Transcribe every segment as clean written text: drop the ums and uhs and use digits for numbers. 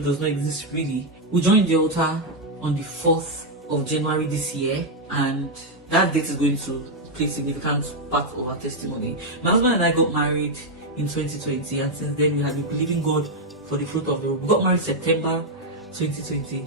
does not exist really. We joined the altar on the 4th of January this year, and that date is going to play a significant part of our testimony. My husband and I got married in 2020, and since then we have been believing God for the fruit of the womb. We got married September 2020.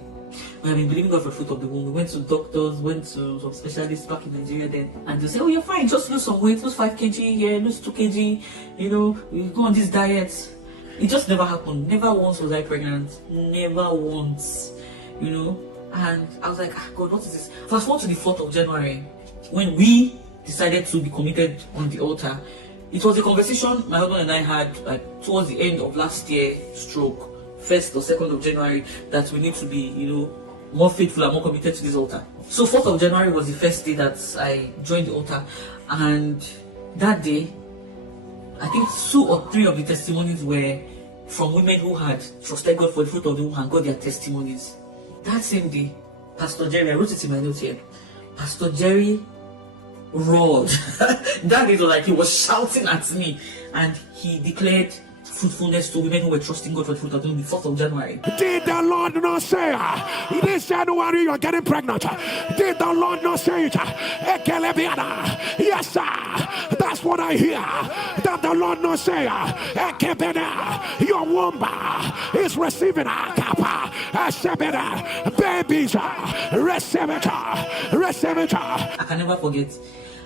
We have been believing God for the fruit of the womb. We went to doctors, went to some specialists back in Nigeria then, and they said, "Oh, you're fine, just lose some weight, lose 5 kg here, lose 2 kg, you go on this diet." It just never happened. Never once was I pregnant. Never once. And I was like, God, what is this? Fast forward to the 4th of January, when we decided to be committed on the altar. It was a conversation my husband and I had towards the end of last year, stroke 1st or 2nd of January, that we need to be, more faithful and more committed to this altar. So 4th of January was the first day that I joined the altar, and that day, I think 2 or 3 of the testimonies were from women who had trusted God for the fruit of the womb and got their testimonies. That same day, Pastor Jerry, I wrote it in my notes here, Pastor Jerry roared. That day was like he was shouting at me, and he declared fruitfulness to women who were trusting God for the fruit of the womb the 4th of January. Did the Lord not say this January you're getting pregnant? Did the Lord not say it? Yes, sir. That's what I hear. That the Lord not say your womb is receiving babies. Receive it. I can never forget.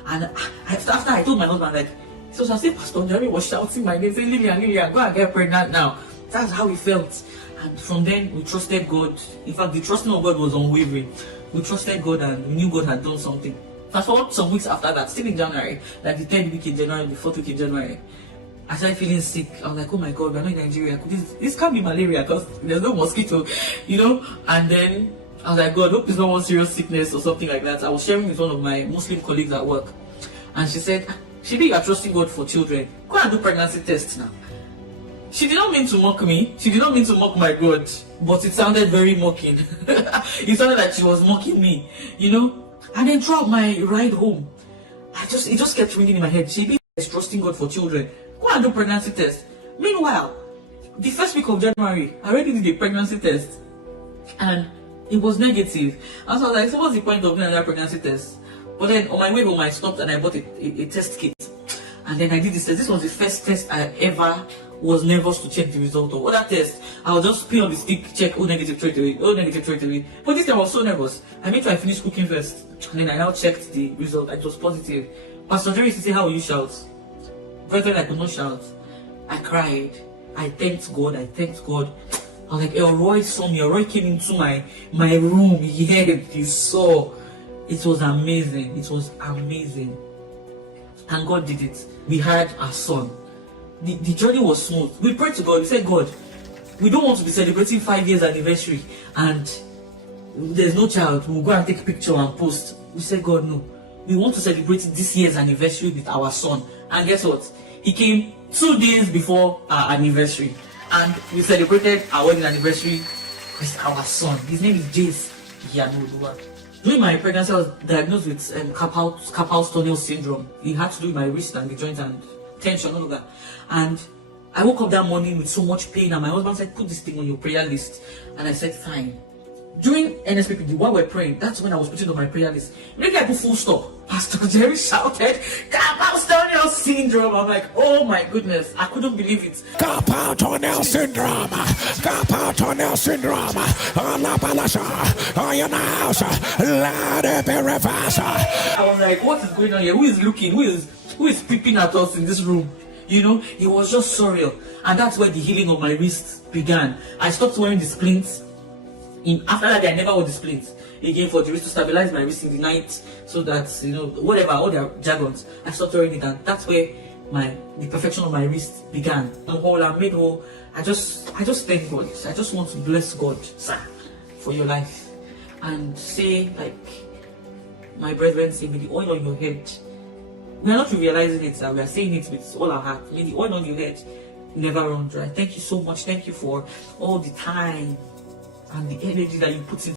And after I told my husband, so I said, Pastor Jerry was shouting my name, saying, Lillian, go and get pregnant now. That's how he felt. And from then, we trusted God. In fact, the trusting of God was unwavering. We trusted God and we knew God had done something. Fast forward some weeks after that, still in January, like the 3rd week in January, the 4th week in January, I started feeling sick. I was like, oh my God, we're not in Nigeria. This can't be malaria because there's no mosquito, And then I was like, God, hope it's not one serious sickness or something like that. I was sharing with one of my Muslim colleagues at work, and she said, Shibi, you are trusting God for children. Go and do pregnancy tests now. She did not mean to mock me. She did not mean to mock my God, but it sounded very mocking. It sounded like she was mocking me, And then throughout my ride home, it just kept ringing in my head. Shibi is trusting God for children. Go and do pregnancy test. Meanwhile, the 1st week of January, I already did a pregnancy test, and it was negative. And so I was like, so what's the point of doing another pregnancy test? But then on my way home, I stopped and I bought a test kit. And then I did this test. This was the first test I ever was nervous to check the result of. Other tests, I'll just pin on the stick, check, negative, straight away. But this time I was so nervous. I made sure I finished cooking first. And then I now checked the result. It was positive. Pastor Jerry used to say, how will you shout? Brethren, I could not shout. I cried. I thanked God. I was like, Elroy saw me. Elroy came into my room. He saw. It was amazing. And God did it. We had our son. The journey was smooth. We prayed to God. We said, God, we don't want to be celebrating 5 years anniversary and there's no child. We'll go and take a picture and post. We said, God, no. We want to celebrate this year's anniversary with our son. And guess what? He came 2 days before our anniversary. And we celebrated our wedding anniversary with our son. His name is Jace Yanodua. During my pregnancy, I was diagnosed with carpal tunnel syndrome. It had to do with my wrist and the joint and tension, all of that. And I woke up that morning with so much pain, and my husband said, put this thing on your prayer list. And I said, fine. During NSPPD, while we're praying, that's when I was putting on my prayer list. Maybe I put full stop. Pastor Jerry shouted, Carpal tunnel syndrome. I'm like, oh my goodness, I couldn't believe it. Carpal tunnel syndrome. Carpal tunnel syndrome. I was like, what is going on here? Who is looking? Who is peeping at us in this room? It was just surreal. And that's where the healing of my wrist began. I stopped wearing the splints. After that day, I never wore the splints again for the wrist to stabilize my wrist in the night, so that whatever, all their jargons, I stopped wearing it, and that's where the perfection of my wrist began. I'm whole, I'm made whole. I just thank God. I just want to bless God, sir, for your life, and say, like my brethren say, may the oil on your head. We are not realizing it, sir. We are saying it with all our heart. May the oil on your head never run dry. Thank you so much. Thank you for all the time and the energy that you put in